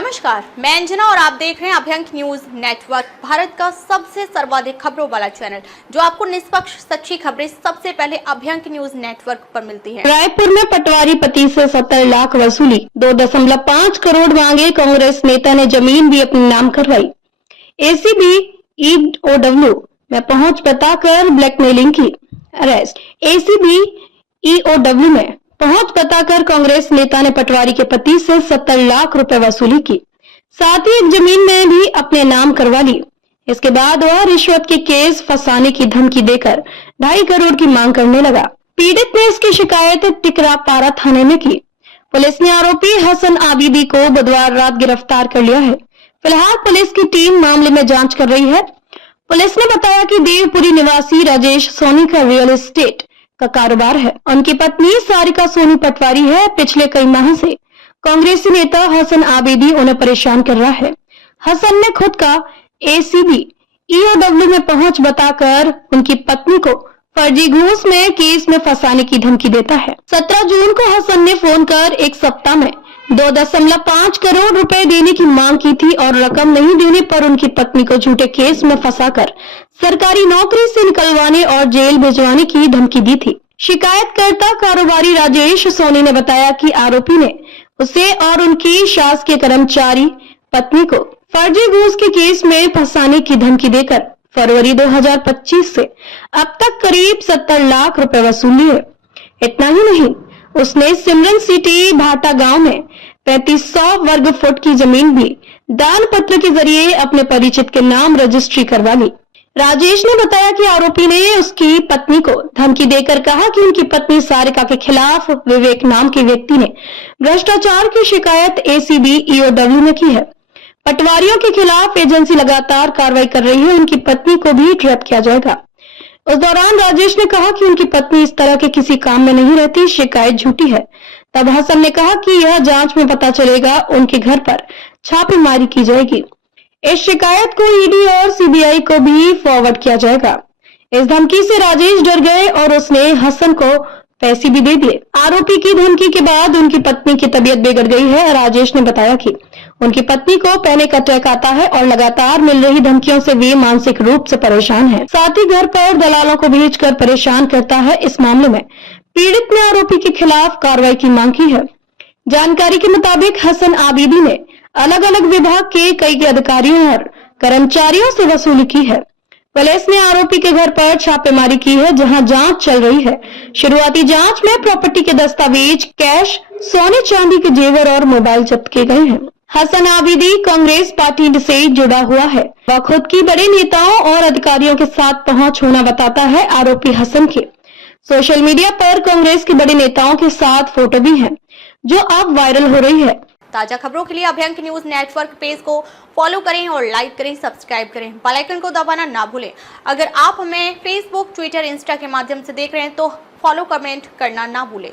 नमस्कार, मैं अंजना और आप देख रहे हैं अभ्यंक न्यूज नेटवर्क, भारत का सबसे सर्वाधिक खबरों वाला चैनल, जो आपको निष्पक्ष सच्ची खबरें सबसे पहले अभ्यंक न्यूज नेटवर्क पर मिलती है। रायपुर में पटवारी पति से 70 लाख वसूली, 2.5 करोड़ मांगे, कांग्रेस नेता ने जमीन भी अपने नाम करवाई। एसीबी ईओडब्ल्यू में पहुंच बताकर ब्लैकमेलिंग की, अरेस्ट। एसीबी ईओडब्ल्यू में पहुंच बताकर कांग्रेस नेता ने पटवारी के पति से 70 लाख रुपए वसूली की, साथ ही एक जमीन में भी अपने नाम करवा ली। इसके बाद वह रिश्वत के केस फंसाने की धमकी देकर 2.5 करोड़ की मांग करने लगा। पीड़ित ने इसकी शिकायत टिकरापारा थाने में की। पुलिस ने आरोपी हसन आबिदी को बुधवार रात गिरफ्तार कर लिया है। फिलहाल पुलिस की टीम मामले में जांच कर रही है। पुलिस ने बताया कि देवपुरी निवासी राजेश सोनी का रियल एस्टेट का कारोबार है। उनकी पत्नी सारिका सोनी पटवारी है। पिछले कई माह से कांग्रेसी नेता हसन आबिदी उन्हें परेशान कर रहा है। हसन ने खुद का एसीबी ईओडब्ल्यू में पहुंच बताकर उनकी पत्नी को फर्जी घूस में केस में फंसाने की धमकी देता है। 17 जून को हसन ने फोन कर एक सप्ताह में 2.5 करोड़ रुपए देने की मांग की थी और रकम नहीं देने पर उनकी पत्नी को झूठे केस में फंसाकर सरकारी नौकरी से निकलवाने और जेल भिजवाने की धमकी दी थी। शिकायतकर्ता कारोबारी राजेश सोनी ने बताया कि आरोपी ने उसे और उनकी शासकीय कर्मचारी पत्नी को फर्जी घूस के केस में फंसाने की धमकी देकर फरवरी 2025 से अब तक करीब 70 लाख रुपए वसूली है। इतना ही नहीं, उसने सिमरन सिटी भाटा गांव में 3500 वर्ग फुट की जमीन भी दान पत्र के जरिए अपने परिचित के नाम रजिस्ट्री करवा ली। राजेश ने बताया कि आरोपी ने उसकी पत्नी को धमकी देकर कहा कि उनकी पत्नी सारिका के खिलाफ विवेक नाम के व्यक्ति ने भ्रष्टाचार की शिकायत एसीबी ईओडब्ल्यू में की है। पटवारियों के खिलाफ एजेंसी लगातार कार्रवाई कर रही है। उनकी पत्नी को भी ट्रैप किया जाएगा। उस दौरान राजेश ने कहा कि उनकी पत्नी इस तरह के किसी काम में नहीं रहती, शिकायत झूठी है। तब हसन ने कहा कि यह जांच में पता चलेगा, उनके घर पर छापेमारी की जाएगी। इस शिकायत को ईडी और सीबीआई को भी फॉरवर्ड किया जाएगा। इस धमकी से राजेश डर गए और उसने हसन को पैसे भी दे दिए। आरोपी की धमकी के बाद उनकी पत्नी की तबीयत बिगड़ गई है। राजेश ने बताया कि उनकी पत्नी को पैनिक अटैक आता है और लगातार मिल रही धमकियों से वे मानसिक रूप से परेशान है। साथ ही घर पर दलालों को भेजकर परेशान करता है। इस मामले में पीड़ित ने आरोपी के खिलाफ कार्रवाई की मांग की है। जानकारी के मुताबिक हसन आबिदी ने अलग अलग विभाग के कई अधिकारियों और कर्मचारियों से वसूली की है। पुलिस ने आरोपी के घर पर छापेमारी की है, जहां जांच चल रही है। शुरुआती जांच में प्रॉपर्टी के दस्तावेज, कैश, सोने चांदी के जेवर और मोबाइल जब्त किए गए हैं। हसन आबिदी कांग्रेस पार्टी से जुड़ा हुआ है। वह खुद की बड़े नेताओं और अधिकारियों के साथ पहुंच होना बताता है। आरोपी हसन के सोशल मीडिया पर कांग्रेस के बड़े नेताओं के साथ फोटो भी है, जो अब वायरल हो रही है। ताजा खबरों के लिए अभ्यंक न्यूज नेटवर्क पेज को फॉलो करें और लाइक करें, सब्सक्राइब करें, बेल आइकन को दबाना ना भूलें। अगर आप हमें फेसबुक, ट्विटर, इंस्टा के माध्यम से देख रहे हैं तो फॉलो, कमेंट करना ना भूलें।